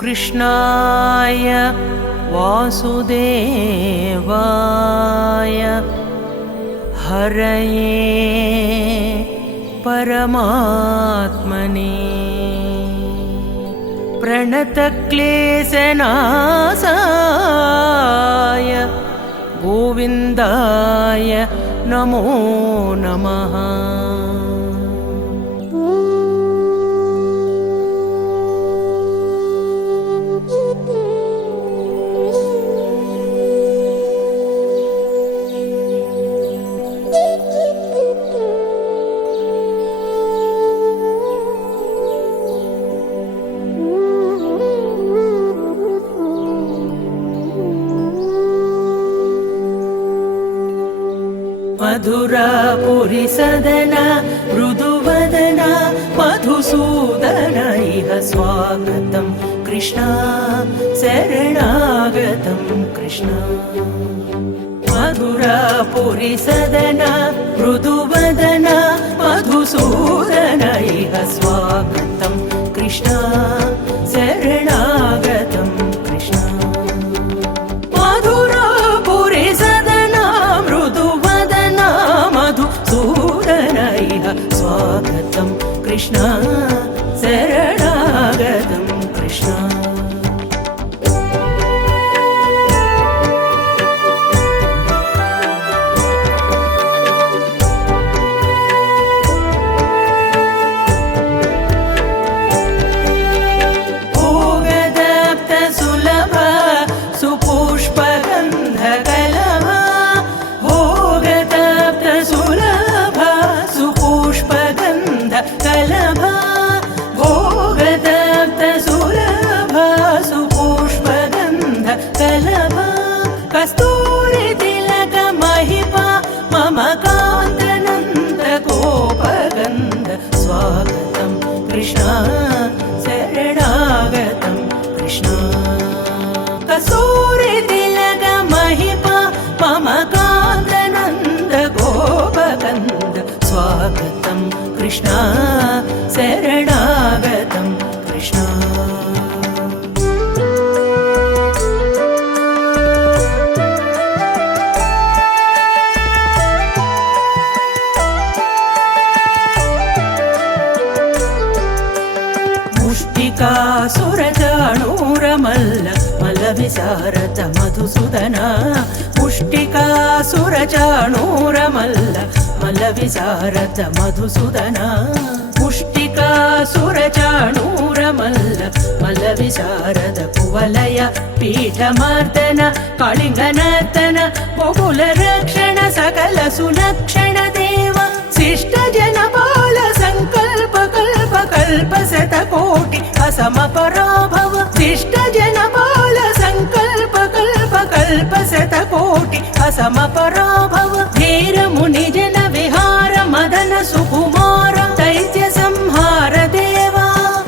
कृष्णाय वासुदेवाय हरये परमात्मने प्रणतक्लेशनाशाय गोविन्दाय नमो नमः। मधुरापुरी सदना मृदुवदना मधुसूदन इह स्वागतं कृष्णा शरणागतं कृष्णा। मधुरापुरी सदना मृदुवदना मधुसूदन इह स्वागतं कृष्णा शरणागतं कृष्णा। मधुरापुरी सदना मृदुवदना मधुसूदन इह स्वागतं कृष्णा शरणागतं कृष्णा। कस्तूरी तिलक महिपा मम कान्तनन्द गोपगन्ध स्वागतं कृष्णा शरणागतं कृष्णा। कस्तूरी तिलक महिपा मम कान्तनन्द गोपगन्ध स्वागतं कृष्णा शरणागतं कृष्णा। मुष्टिकासुरचाणूरमल्ल मल्लविशारद मधुसूदना। मुष्टिकासुरचाणूरमल्ल मल्लविशारद मधुसूदना। मुष्टिकासुरचाणूरमल्ल मल्लविशारद कुवलय पीठमर्दन कालिङ्गनर्तन गोकुलरक्षण सकल सुलक्षण देव शिष्ट जनपाल संकल्प कल्प कल्प शतकोटि असम पराभव। शिष्ट जनपाल संकल्प कल्प कल्प शतकोटि असम पराभव। धीर मुनि जन विहार मदन सुकुमार दैत्य संहार देवा।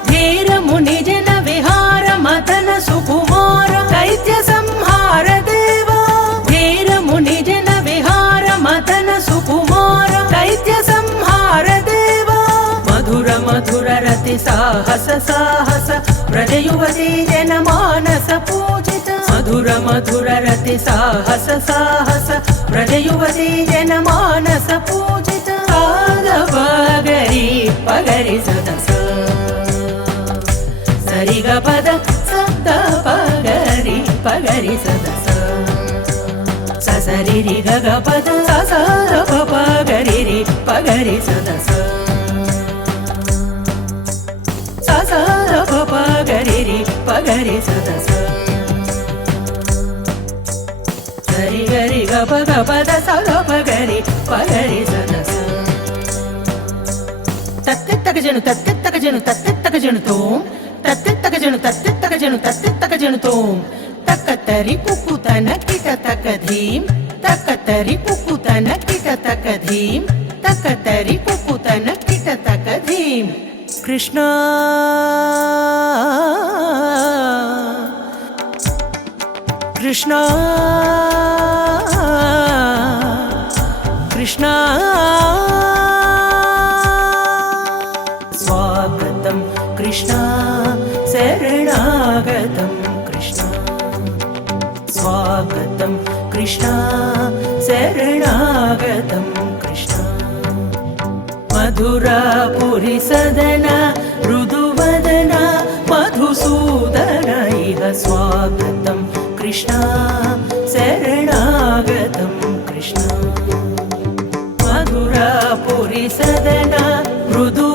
धीर मुनि जन विहार मदन सुकुमार दैत्य संहार देवा। धीर मुनि जन विहार मदन सुकुमार दैत्य संहार देवा। मधुर मधुर रति साहस साहस व्रज युवती जन मानस पूजित। मधुर मधुर रति साहस साहस व्रज युवती जन मानस पूजित। साध पगरि पगरि सदस सरि ग पद सप्त पगरि पगरि सदस ससरि रि ग ग पद स प पगरि रि पगरि सदस स प पगरि रि पगरि सदस सरि ग रि ग प ग पद स ग पगरि पगरि सदस। तत्तित्तक जनु तत्तित्तक जनु तत्तित्तक जनु तोम तत्तित्तक जनु तत्तित्तक जनु तत्तित्तक जनु तोम। तकतरि कुकुतन किट तक धीम तकतरि कुकुतन किट तक धीम तकतरि कुकुतन किट तक धीम। कृष्णा कृष्णा कृष्णा स्वागतं कृष्णा शरणागतं కృష్ణ శరణాగతం కృష్ణ మధురాపురి సదన మృదువదన మధుసూదన ఇహ స్వాగతం కృష్ణ శరణాగతం కృష్ణ మధురాపురి సదన మృదు